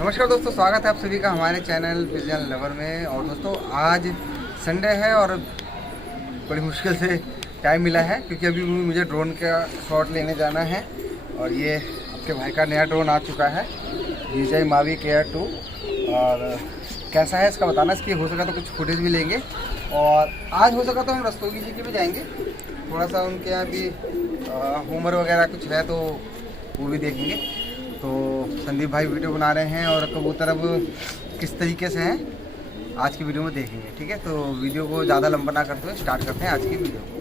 नमस्कार दोस्तों, स्वागत है आप सभी का हमारे चैनल पिजन लवर में। और दोस्तों आज संडे है और बड़ी मुश्किल से टाइम मिला है क्योंकि अभी मुझे ड्रोन का शॉट लेने जाना है। और ये आपके भाई का नया ड्रोन आ चुका है, DJI Mavic Air 2। और कैसा है इसका बताना, इसकी हो सका तो कुछ फुटेज भी लेंगे। और आज हो सका तो हम रस्तोगी जी के भी जाएंगे, थोड़ा सा उनके यहाँ भी होमवर्क वगैरह कुछ है तो वो भी देखेंगे। तो संदीप भाई वीडियो बना रहे हैं और कबूतर अब किस तरीके से हैं आज की वीडियो में देखेंगे। ठीक है, तो वीडियो को ज़्यादा लंबा ना करते हुए स्टार्ट करते हैं आज की वीडियो को।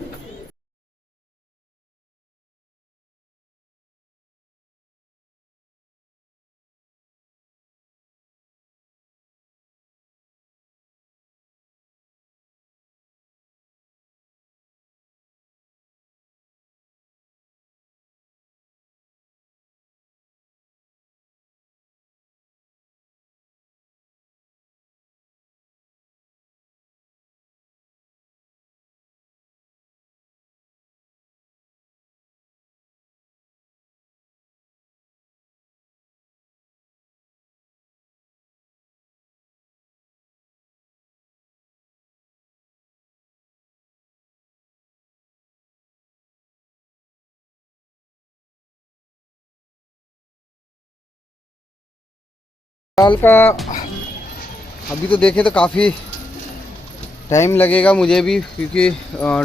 साल का अभी तो देखें तो काफ़ी टाइम लगेगा मुझे भी, क्योंकि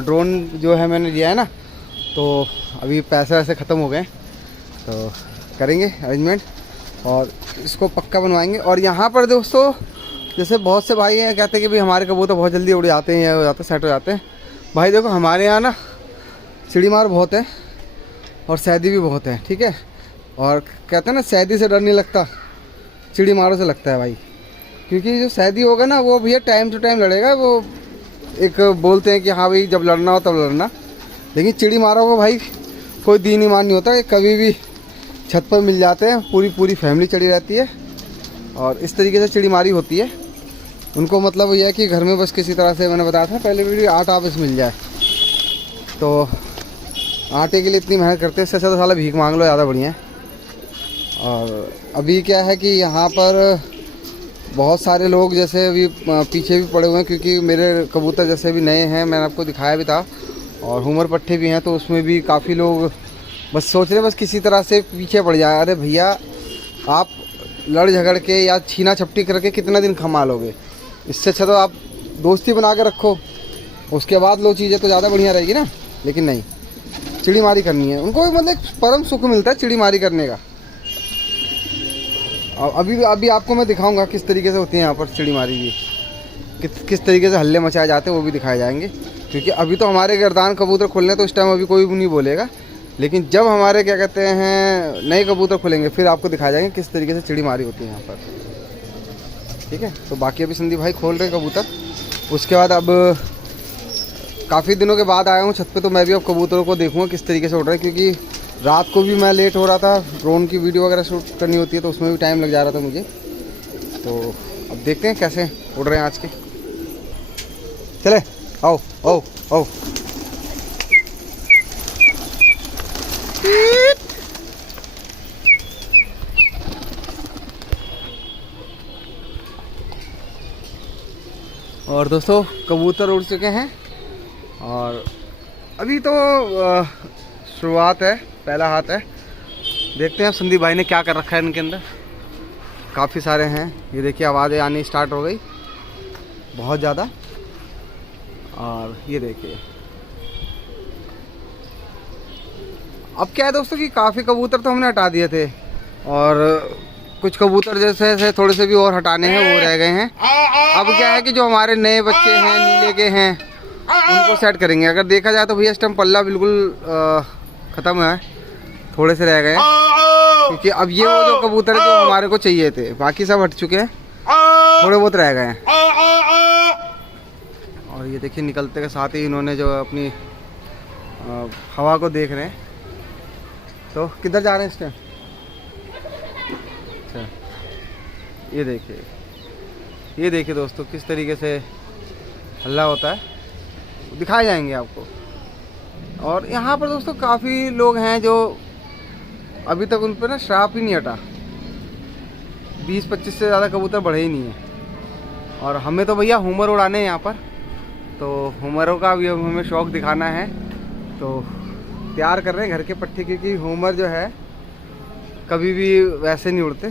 ड्रोन जो है मैंने लिया है ना, तो अभी पैसे वैसे ख़त्म हो गए, तो करेंगे अरेंजमेंट और इसको पक्का बनवाएंगे। और यहाँ पर दोस्तों जैसे बहुत से भाई हैं कहते हैं कि भाई हमारे कबूतर बहुत जल्दी उड़ जाते हैं या हो जाते हैं, सेट हो जाते हैं। भाई देखो हमारे यहाँ ना चिड़ी मार बहुत है और सैदी भी बहुत है। ठीक है, और कहते हैं ना सैदी से डर नहीं लगता, चिड़ी मारों से लगता है भाई। क्योंकि जो सैदी होगा ना वो भैया टाइम टू टाइम लड़ेगा, वो एक बोलते हैं कि हाँ भाई जब लड़ना हो तब लड़ना। लेकिन चिड़ी मारों को भाई कोई दीन ईमान नहीं होता, कभी भी छत पर मिल जाते हैं, पूरी फैमिली चढ़ी रहती है। और इस तरीके से चिड़ी मारी होती है उनको। मतलब ये है कि घर में बस किसी तरह से, मैंने बताया था पहले वीडियो, आटा बस मिल जाए। तो आटे के लिए इतनी मेहनत करते हैं, इससे अच्छा तो साला भीख मांग लो, ज़्यादा बढ़िया है। और अभी क्या है कि यहाँ पर बहुत सारे लोग जैसे अभी पीछे भी पड़े हुए हैं, क्योंकि मेरे कबूतर जैसे भी नए हैं, मैंने आपको दिखाया भी था। और हुमर पट्टे भी हैं, तो उसमें भी काफ़ी लोग बस सोच रहे बस किसी तरह से पीछे पड़ जाए। अरे भैया आप लड़ झगड़ के या छीना छपटी करके कितना दिन कमा लोगे? इससे अच्छा तो आप दोस्ती बना के रखो, उसके बाद लो चीज़ें तो ज़्यादा बढ़िया रहेगी ना। लेकिन नहीं, चिड़ी मारी करनी है उनको, मतलब परम सुख मिलता है चिड़ी मारी करने का। अभी आपको मैं दिखाऊंगा किस तरीके से होती है यहाँ पर चिड़ी मारी भी, किस तरीके से हल्ले मचाए जाते हैं वो भी दिखाए जाएंगे। क्योंकि अभी तो हमारे गर्दान कबूतर खुलने तो इस टाइम अभी कोई भी नहीं बोलेगा, लेकिन जब हमारे क्या कहते हैं नए कबूतर खुलेंगे फिर आपको दिखाया जाएंगे किस तरीके से चिड़ी मारी होती है यहाँ पर। ठीक है, तो बाकी अभी संदीप भाई खोल रहे हैं कबूतर। उसके बाद अब काफ़ी दिनों के बाद आया हूँ छत पे, तो मैं भी अब कबूतरों को देखूँगा किस तरीके से उड़ रहे हैं। क्योंकि रात को भी मैं लेट हो रहा था, ड्रोन की वीडियो वगैरह शूट करनी होती है तो उसमें भी टाइम लग जा रहा था मुझे। तो अब देखते हैं कैसे उड़ रहे हैं आज के। चले आओ आओ आओ। और दोस्तों कबूतर उड़ चुके हैं और अभी तो शुरुआत है, पहला हाथ है। देखते हैं संदीप भाई ने क्या कर रखा है इनके अंदर। काफ़ी सारे हैं, ये देखिए आवाज़ें आनी स्टार्ट हो गई बहुत ज़्यादा। और ये देखिए अब क्या है दोस्तों कि काफ़ी कबूतर तो हमने हटा दिए थे और कुछ कबूतर जैसे थोड़े से भी और हटाने हैं, वो रह गए हैं। अब क्या है कि जो हमारे नए बच्चे हैं नीले के हैं उनको सेट करेंगे। अगर देखा जाए तो भैया इस टाइम पल्ला बिल्कुल ख़त्म है, थोड़े से रह गए हैं। क्योंकि अब ये वो जो कबूतर है जो हमारे को चाहिए थे, बाकी सब हट चुके हैं, थोड़े बहुत रह गए हैं। और ये देखिए निकलते के साथ ही इन्होंने जो अपनी हवा को देख रहे हैं। तो किधर जा रहे हैं इस टाइम? अच्छा, ये देखिए दोस्तों किस तरीके से हल्ला होता है, दिखाए जाएंगे आपको। और यहाँ पर दोस्तों काफ़ी लोग हैं जो अभी तक उन पर ना श्राप ही नहीं हटा। 20-25 से ज़्यादा कबूतर बढ़े ही नहीं है। और हमें तो भैया हुमर उड़ाने हैं यहाँ पर, तो हुमरों का भी हमें शौक़ दिखाना है। तो तैयार कर रहे हैं घर के पट्टे, क्योंकि हुमर जो है कभी भी वैसे नहीं उड़ते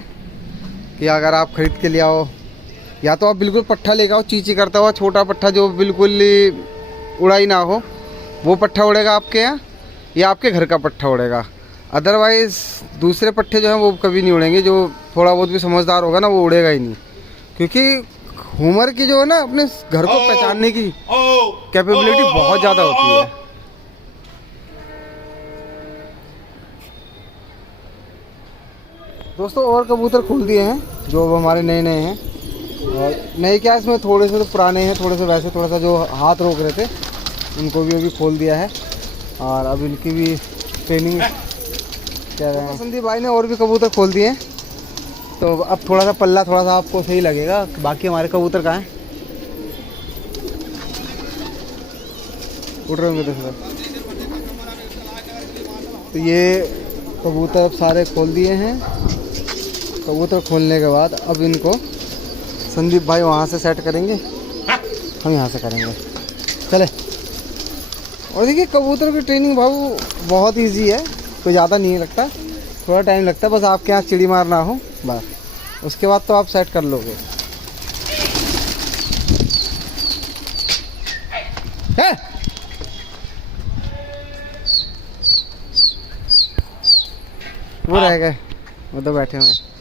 कि अगर आप ख़रीद के ले आओ, या तो आप बिल्कुल पट्ठा लेकर आओ चींची करता हुआ छोटा पट्ठा जो बिल्कुल उड़ा ही ना हो, वो पट्ठा उड़ेगा आपके यहाँ, या आपके घर का पट्ठा उड़ेगा। अदरवाइज़ दूसरे पट्टे जो हैं वो कभी नहीं उड़ेंगे। जो थोड़ा बहुत भी समझदार होगा ना वो उड़ेगा ही नहीं, क्योंकि हुमर की जो है ना अपने घर को पहचानने की कैपेबिलिटी बहुत ज़्यादा होती है। दोस्तों और कबूतर खोल दिए हैं जो अब हमारे नए नए हैं, और नए क्या इसमें थोड़े से तो पुराने हैं, थोड़े से वैसे थोड़ा सा जो हाथ रोक रहे थे उनको भी अभी खोल दिया है। और अब इनकी भी ट्रेनिंग क्या रहे हैं। संदीप भाई ने और भी कबूतर खोल दिए हैं, तो अब थोड़ा सा पल्ला थोड़ा सा आपको सही लगेगा। बाकी हमारे कबूतर कहाँ हैं, उड़ रहे होंगे तो। तो ये कबूतर सारे खोल दिए हैं। कबूतर खोलने के बाद अब इनको संदीप भाई वहाँ से सेट करेंगे, हम यहाँ से करेंगे। चले। और देखिए कबूतर की ट्रेनिंग भाऊ बहुत इजी है, कोई ज़्यादा नहीं लगता, थोड़ा टाइम लगता है। बस आपके यहाँ चिड़ी मारना हो बस, उसके बाद तो आप सेट कर लोगे। है? वो रह गए, वो तो बैठे हुए हैं।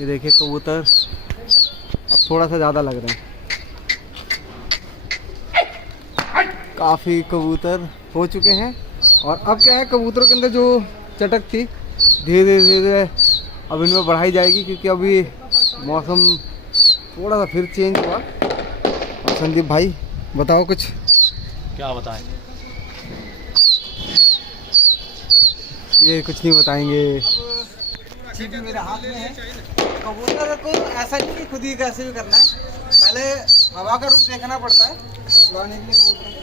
ये देखिए कबूतर अब थोड़ा सा ज़्यादा लग रहे हैं। काफ़ी कबूतर हो चुके हैं। और अब क्या है, कबूतरों के अंदर जो चटक थी धीरे धीरे अब इनमें बढ़ाई जाएगी, क्योंकि अभी मौसम थोड़ा सा फिर चेंज हुआ। और संदीप भाई बताओ कुछ। क्या बताएं? ये कुछ नहीं बताएंगे। चीटी मेरे हाथ में है। कबूतर को ऐसा नहीं कि खुद ही कैसे भी करना है, पहले हवा का रुख देखना पड़ता है उड़ाने के लिए कबूतर को।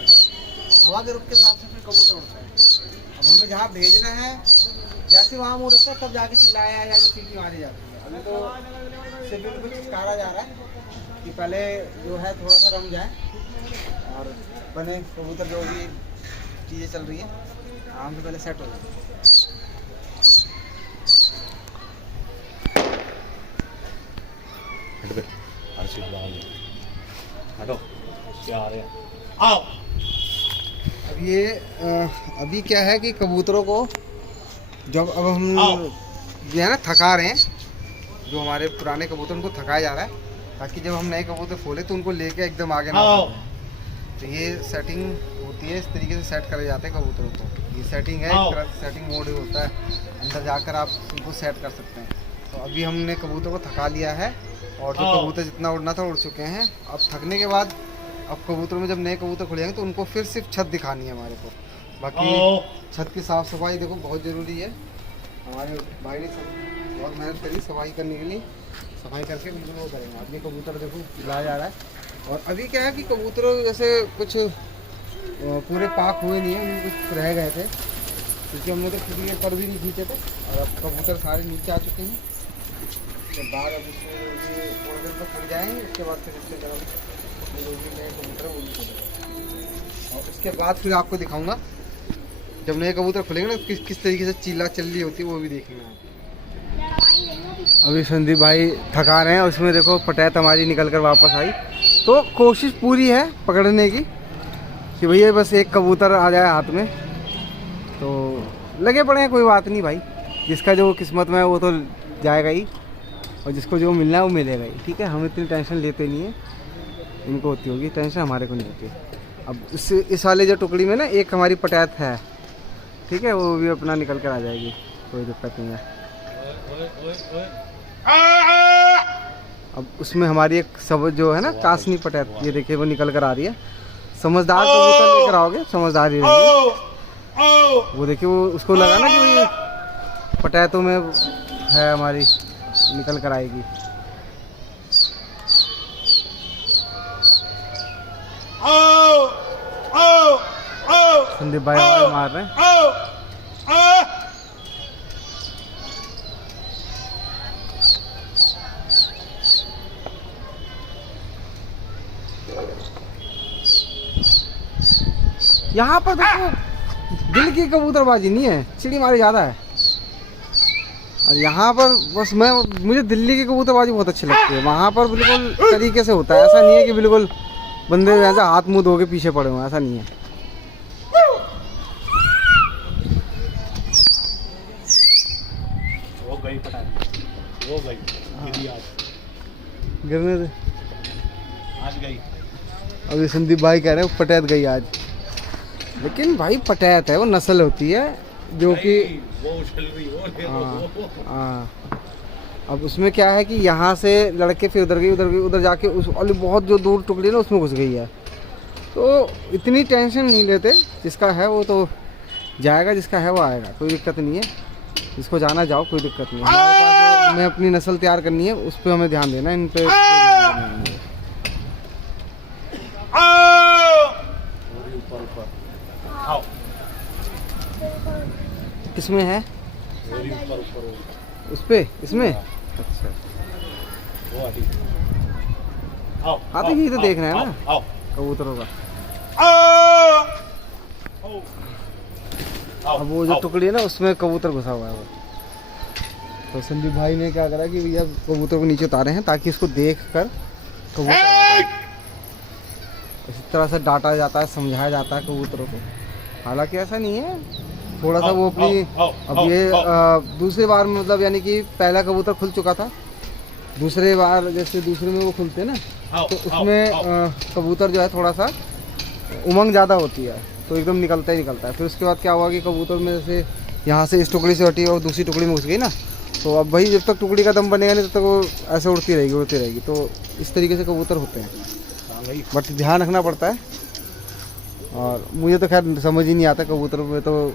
हवा के रुख के हिसाब से फिर कबूतर उड़ता है। अब हमें जहाँ भेजना है जैसे वहाँ मुड़ रखता है तब जाके चिल्लाया या सीटी मारी जाती है। अभी तो सिर्फ कुछ चिल्लाया जा रहा है कि पहले जो है थोड़ा सा रम जाए और बने कबूतर जो भी चीज़ें चल रही हैं आराम से पहले सेट हो जाए। आओ। अब ये अभी क्या है कि कबूतरों को जब अब हम ये है ना थका रहे हैं, जो हमारे पुराने कबूतर उनको थकाया जा रहा है, ताकि जब हम नए कबूतर खोले तो उनको लेके एकदम आगे ना हो। तो ये सेटिंग होती है, इस तरीके से सेट करे जाते हैं कबूतरों को। ये सेटिंग है, एक तरह से सेटिंग मोड होता है, अंदर जाकर आप उनको सेट कर सकते हैं। तो अभी हमने कबूतर को थका लिया है और जो कबूतर जितना उड़ना था उड़ चुके हैं। अब थकने के बाद अब कबूतरों में जब नए कबूतर खुलेंगे तो उनको फिर सिर्फ छत दिखानी है हमारे को। बाकी छत की साफ़ सफाई देखो बहुत ज़रूरी है। हमारे भाई ने बहुत मेहनत करी सफाई करने के लिए, सफाई करके बिल्कुल वो करेंगे। अभी कबूतर देखो लाया जा रहा है। और अभी क्या है कि कबूतरों जैसे कुछ पूरे पाक हुए नहीं हैं, कुछ रह गए थे क्योंकि हमने तो खुद ये पर भी नहीं खींचे थे। और अब कबूतर सारे नीचे आ चुके हैं। उसके बाद अब इसमें थोड़ी देर तक खड़ जाएंगे, उसके बाद फिर इसके तरफ जो भी नए कबूतर वो भी। और उसके बाद फिर आपको दिखाऊंगा जब नए कबूतर खुलेंगे ना किस तरीके से चीला चल्ली होती है वो भी देखना है। अभी संदीप भाई थका रहे हैं, उसमें देखो पटैत हमारी निकल कर वापस आई। तो कोशिश पूरी है पकड़ने की कि भैया बस एक कबूतर आ जाए हाथ में। तो लगे पड़े हैं, कोई बात नहीं भाई, जिसका जो किस्मत में है वो तो जाएगा ही, और जिसको जो मिलना है वो मिलेगा ही। ठीक है, हम इतनी टेंशन लेते नहीं हैं, इनको होती होगी टेंशन, हमारे को नहीं होती। अब इस वाले जो टुकड़ी में ना एक हमारी पटैत है, ठीक है, वो भी अपना निकल कर आ जाएगी, कोई दिक्कत नहीं है। अब उसमें हमारी एक सब जो है ना कासनी पटैत, ये देखिए वो निकल कर आ रही है। समझदार कबूतर लेकर आओगे समझदार ही रहेगी। वो देखिए वो उसको लगा ना कि भाई पटैतों में है हमारी, निकल कर आएगी। संदीप भाई मार रहे हैं। यहाँ पर देखो दिल की कबूतरबाजी नहीं है, चिड़ी मारी ज़्यादा है। और यहाँ पर बस मुझे दिल्ली की कबूतरबाजी बहुत अच्छी लगती है। वहाँ पर बिल्कुल तरीके से होता है, ऐसा नहीं है कि बिल्कुल बंदे ऐसा हाथ मुँह धो के पीछे पड़े हुए, ऐसा नहीं है। वो गई गिरने दे, आज गई। अभी संदीप भाई कह रहे हैं पटैत गई आज, लेकिन भाई पटैत है वो नस्ल होती है जो कि वो उछल रही हो। हाँ। अब उसमें क्या है कि यहाँ से लड़के फिर उधर गई, उधर जाके उस वाली बहुत जो दूर टुकड़ी ना उसमें घुस गई है। तो इतनी टेंशन नहीं लेते, जिसका है वो तो जाएगा, जिसका है वो आएगा, कोई दिक्कत नहीं है। जिसको जाना जाओ, कोई दिक्कत नहीं है। हमारे पास हमें अपनी नस्ल तैयार करनी है, उस पर हमें ध्यान देना, इन पे किसमें है, उस पे, इसमें। अच्छा हाँ, तो यही तो देखना है ना कबूतरों का। अब वो जो टुकड़ी है ना उसमें कबूतर घुसा हुआ है वो। तो संदीप भाई ने क्या करा कि भैया कबूतर को नीचे उतारे हैं ताकि इसको देख कर कबूतर इस तरह से डांटा जाता है, समझाया जाता है कबूतरों को। हालांकि ऐसा नहीं है, थोड़ा सा वो अपनी अब ये दूसरी बार में मतलब यानी कि पहला कबूतर खुल चुका था, दूसरे बार जैसे दूसरे में वो खुलते हैं ना, तो उसमें कबूतर जो है थोड़ा सा उमंग ज़्यादा होती है, तो एकदम निकलता ही निकलता है। फिर उसके बाद क्या हुआ कि कबूतर में जैसे यहाँ से इस टुकड़ी से हटी और दूसरी टुकड़ी में घुस गई ना, तो अब भाई जब तक टुकड़ी का दम बनेगा नहीं तब तक वो ऐसे उड़ती रहेगी। तो इस तरीके से कबूतर होते हैं, बट ध्यान रखना पड़ता है। और मुझे तो खैर समझ ही नहीं आता कबूतर में, तो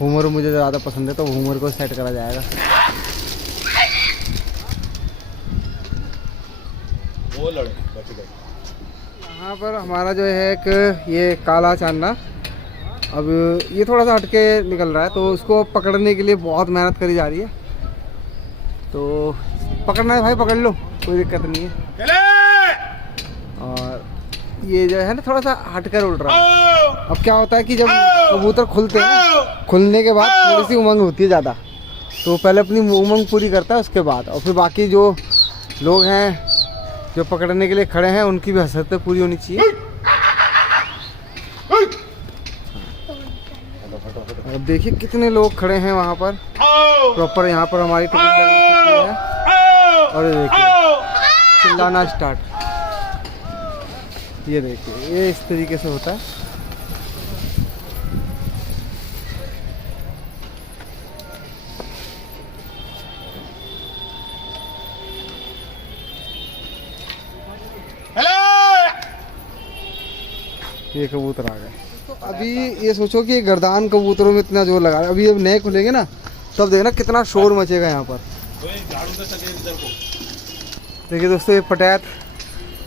हुमर मुझे ज़्यादा पसंद है, तो हुमर को सेट करा जाएगा। वो लड़े बच गए। यहाँ पर हमारा जो है एक ये काला चांदा, अब ये थोड़ा सा हटके निकल रहा है, तो उसको पकड़ने के लिए बहुत मेहनत करी जा रही है। तो पकड़ना है भाई, पकड़ लो, कोई दिक्कत नहीं है। और ये जो है ना थोड़ा सा हटकर उड़ रहा है। अब क्या होता है कि जब कबूतर खुलते हैं ना, खुलने के बाद थोड़ी सी उमंग होती है ज़्यादा, तो पहले अपनी उमंग पूरी करता है उसके बाद, और फिर बाकी जो लोग हैं जो पकड़ने के लिए खड़े हैं उनकी भी हसरतें पूरी होनी चाहिए। अब देखिए कितने लोग खड़े हैं वहाँ पर प्रॉपर, यहाँ पर हमारी टिकट लग चुकी है। और ये देखिए चिल्लाना स्टार्ट, ये देखिए ये इस तरीके से होता है। ये कबूतर आ गए। तो अभी ये सोचो कि गर्दान कबूतरों में इतना जोर लगा, अभी अब नए खुलेंगे ना तब देखना कितना शोर मचेगा यहाँ पर। देखिए दोस्तों, ये पटैत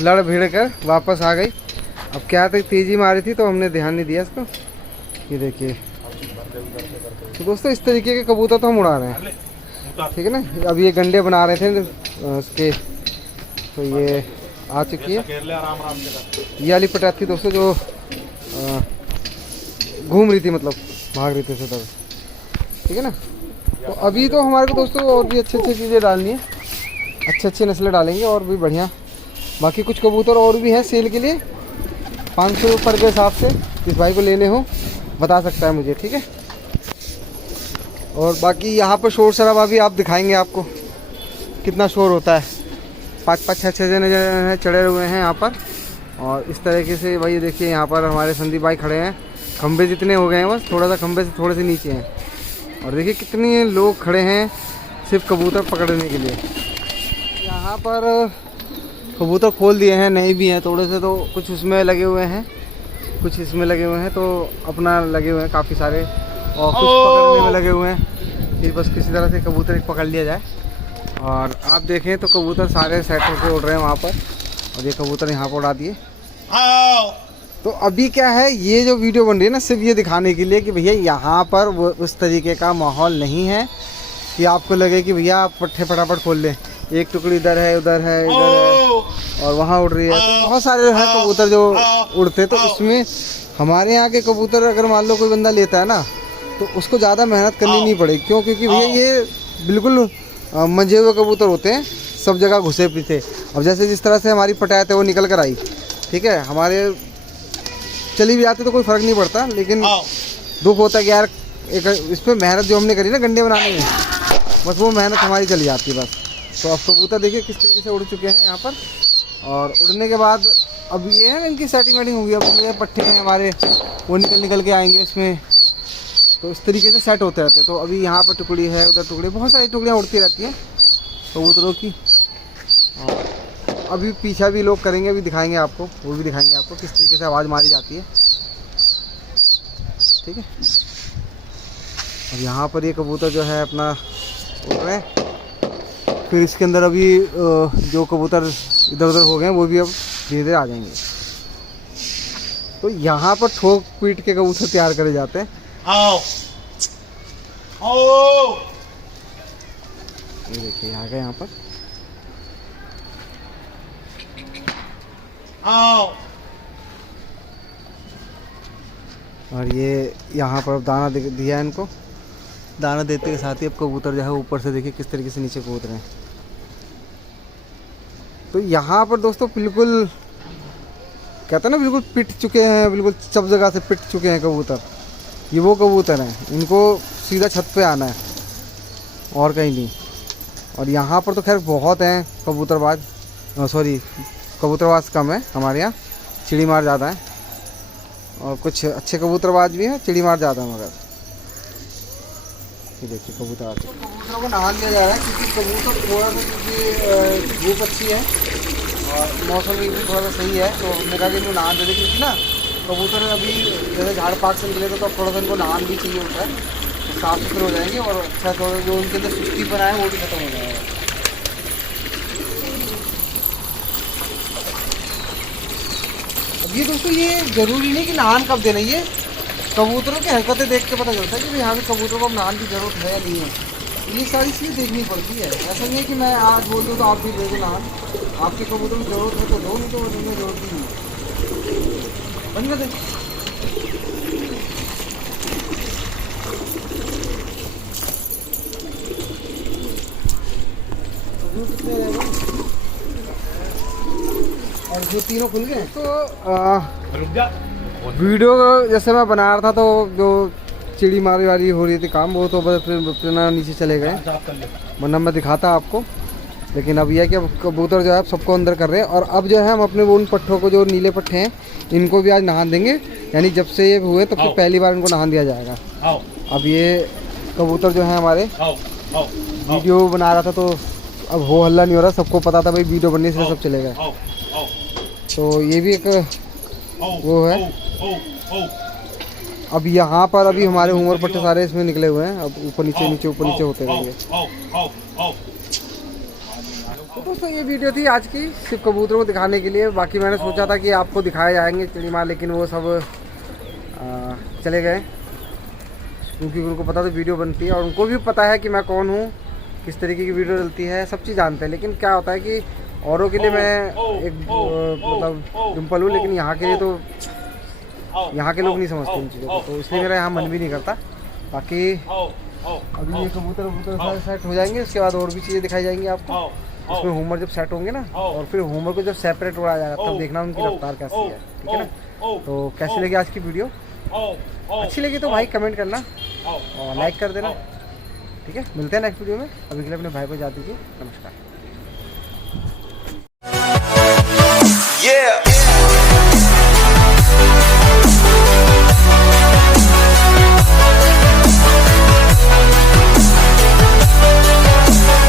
लड़ भिड़ कर वापस आ गई। अब क्या तक तेज़ी मारी थी तो हमने ध्यान नहीं दिया इसको। ये देखिए, तो दोस्तों इस तरीके के कबूतर तो हम उड़ा रहे हैं, ठीक है ना। अब ये गंडे बना रहे थे उसके, तो ये आ चुकी है। ये वाली पटैत थी दोस्तों जो घूम रही थी, मतलब भाग रही थी उसे तब, ठीक है ना। तो अभी तो हमारे को दोस्तों और भी अच्छी चीज़ें डालनी है, अच्छे नस्लें डालेंगे और भी बढ़िया। बाकी कुछ कबूतर और भी हैं सेल के लिए, 500 पर के हिसाब से। इस भाई को लेने हो बता सकता है मुझे, ठीक है। और बाकी यहाँ पर शोर शराबा भी आप दिखाएंगे, आपको कितना शोर होता है। 5-5, 6-6 जने चढ़े हुए हैं यहाँ पर, और इस तरीके से भाई देखिए यहाँ पर हमारे संदीप भाई खड़े हैं। खंबे जितने हो गए हैं, बस थोड़ा सा खंबे से थोड़े से नीचे हैं। और देखिए कितने लोग खड़े हैं सिर्फ कबूतर पकड़ने के लिए। यहाँ पर कबूतर खोल दिए हैं, नए भी हैं थोड़े से, तो कुछ उसमें लगे हुए हैं, कुछ इसमें लगे हुए हैं, तो अपना लगे हुए हैं काफ़ी सारे, और कुछ पकड़ने में लगे हुए हैं कि बस किसी तरह से कबूतर एक पकड़ लिया जाए। और आप देखें तो कबूतर सारे सेट होकर उड़ रहे हैं वहाँ पर, और ये कबूतर यहाँ पर उड़ा दिए। तो अभी क्या है, ये जो वीडियो बन रही है ना सिर्फ ये दिखाने के लिए कि भैया यहाँ पर वो उस तरीके का माहौल नहीं है कि आपको लगे कि भैया आप पट्टे फटाफट खोल लें। एक टुकड़ी इधर है, उधर है, इधर है, और वहाँ उड़ रही है। तो बहुत सारे हैं कबूतर जो उड़ते, तो उसमें हमारे यहाँ के कबूतर अगर मान लो कोई बंदा लेता है ना तो उसको ज़्यादा मेहनत करनी नहीं पड़ेगी। क्यों? क्योंकि भैया ये बिल्कुल मंजे हुए कबूतर होते हैं, सब जगह घुसे पीछे। अब जैसे जिस तरह से हमारी पटायत है वो निकल कर आई, ठीक है, हमारे चली भी जाती तो कोई फ़र्क नहीं पड़ता, लेकिन दुख होता है कि यार एक इस पर मेहनत जो हमने करी ना गंडे बनाने में, बस वो मेहनत हमारी चली जाती है बस। तो अब कबूतर देखिए किस तरीके से उड़ चुके हैं यहाँ पर, और उड़ने के बाद अब ये है इनकी सेटिंग वेटिंग होगी। अब ये पट्टे हैं हमारे वो निकल के आएंगे इसमें, तो इस तरीके से सेट होते रहते हैं। तो अभी यहाँ पर टुकड़ी है, उधर टुकड़ी, बहुत सारी टुकड़ियाँ उड़ती रहती हैं कबूतरों की। और अभी पीछा भी लोग करेंगे, अभी दिखाएंगे आपको, वो भी दिखाएंगे आपको किस तरीके से आवाज़ मारी जाती है, ठीक है। अब यहाँ पर ये कबूतर जो है अपना उड़ रहे हैं। फिर इसके अंदर अभी जो कबूतर इधर उधर हो गए वो भी अब धीरे धीरे आ जाएंगे। तो यहाँ पर ठोक पीट के कबूतर तैयार करे जाते हैं। आओ आओ, ये देखिए आ गए यहाँ पर। आओ, और ये यहाँ पर अब दाना दिया है इनको। दाना देते के साथ ही अब कबूतर जो है ऊपर से देखिए किस तरीके से नीचे कूद रहे हैं। तो यहाँ पर दोस्तों बिल्कुल कहते हैं ना, बिल्कुल पिट चुके हैं, बिल्कुल सब जगह से पिट चुके हैं कबूतर। ये वो कबूतर हैं, इनको सीधा छत पे आना है और कहीं नहीं। और यहाँ पर तो खैर बहुत हैं कबूतरबाज, सॉरी कबूतरबाज कम है हमारे यहाँ, चिड़ी मार ज़्यादा है। और कुछ अच्छे कबूतरबाज भी हैं, चिड़ी मार ज़्यादा है मगर। ये देखिए कबूतर आते हैं। कबूतरों को नहा दिया जा रहा है क्योंकि कबूतर थोड़ा सा, क्योंकि धूप अच्छी है और मौसम भी थोड़ा सा सही है, तो हमने कहा कि इनको नहा दे दे। क्योंकि ना कबूतर अभी जैसे झाड़ पाक से निकले तो थोड़ा सा इनको नहान भी चाहिए होता है, तो साफ़ सुथरे हो जाएंगे और अच्छा थोड़ा जो उनके अंदर सुस्तीपन है वो भी खत्म हो जाएगा। अब ये दोस्तों ये ज़रूरी नहीं कि नहान कब देना, ये कबूतरों की हरकतें देख के पता चलता है कि भाई हमें कबूतरों को अब नहान की ज़रूरत है या नहीं है। ये सारी चीज़ें देखनी पड़ती है। ऐसा नहीं है कि मैं आज बोल दूँ तो आप भी दे दो नहान। आपके कबूतरों की ज़रूरत है तो दो, नहीं तो उन्हें ज़रूरत ही नहीं है। बंद कर दे। और जो तीनों खुल गए तो रुक जा। वीडियो जैसे मैं बना रहा था तो जो चिड़ी मारी वाली हो रही थी काम, वो तो बस फिर नीचे चले गए, वरना मैं दिखाता आपको। लेकिन अब यह है कि अब कबूतर जो है सबको अंदर कर रहे हैं। और अब जो है हम अपने वो उन पट्ठों को, जो नीले पट्ठे हैं, इनको भी आज नहान देंगे। यानी जब से ये हुए तब तो पहली बार इनको नहान दिया जाएगा। अब ये कबूतर जो है हमारे, वीडियो बना रहा था तो अब हो हल्ला नहीं हो रहा, सबको पता था भाई वीडियो बनने से सब चले गए। तो ये भी एक वो है। अब यहाँ पर अभी हमारे उमर पट्टे सारे इसमें निकले हुए हैं, अब ऊपर नीचे नीचे ऊपर नीचे होते रहेंगे। तो दोस्तों ये वीडियो थी आज की, सिर्फ कबूतरों को दिखाने के लिए। बाकी मैंने सोचा था कि आपको दिखाए जाएंगे चिड़ी मार, लेकिन वो सब चले गए क्योंकि उनको पता तो वीडियो बनती है और उनको भी पता है कि मैं कौन हूँ, किस तरीके की वीडियो डलती है, सब चीज़ जानते हैं। लेकिन क्या होता है कि औरों के लिए मैं एक मतलब सिंपल हूँ, लेकिन यहाँ के लिए तो यहाँ के लोग नहीं समझते इन चीज़ों को, तो इसलिए मेरा यहाँ मन भी नहीं करता। बाकी अभी ये कबूतर सारे सेट हो जाएंगे, उसके बाद और भी चीज़ें दिखाई जाएंगी आपको। इसमें होमर जब सेट होंगे ना, और फिर होमर को जब सेपरेट उड़ाया जाएगा तब देखना उनकी रफ्तार कैसी है, ठीक है ना। तो कैसी लगी आज की वीडियो? अच्छी लगी तो भाई कमेंट करना और लाइक कर देना, ठीक है। मिलते हैं नेक्स्ट वीडियो में। अभी के लिए अपने भाई को जा दीजिए। नमस्कार।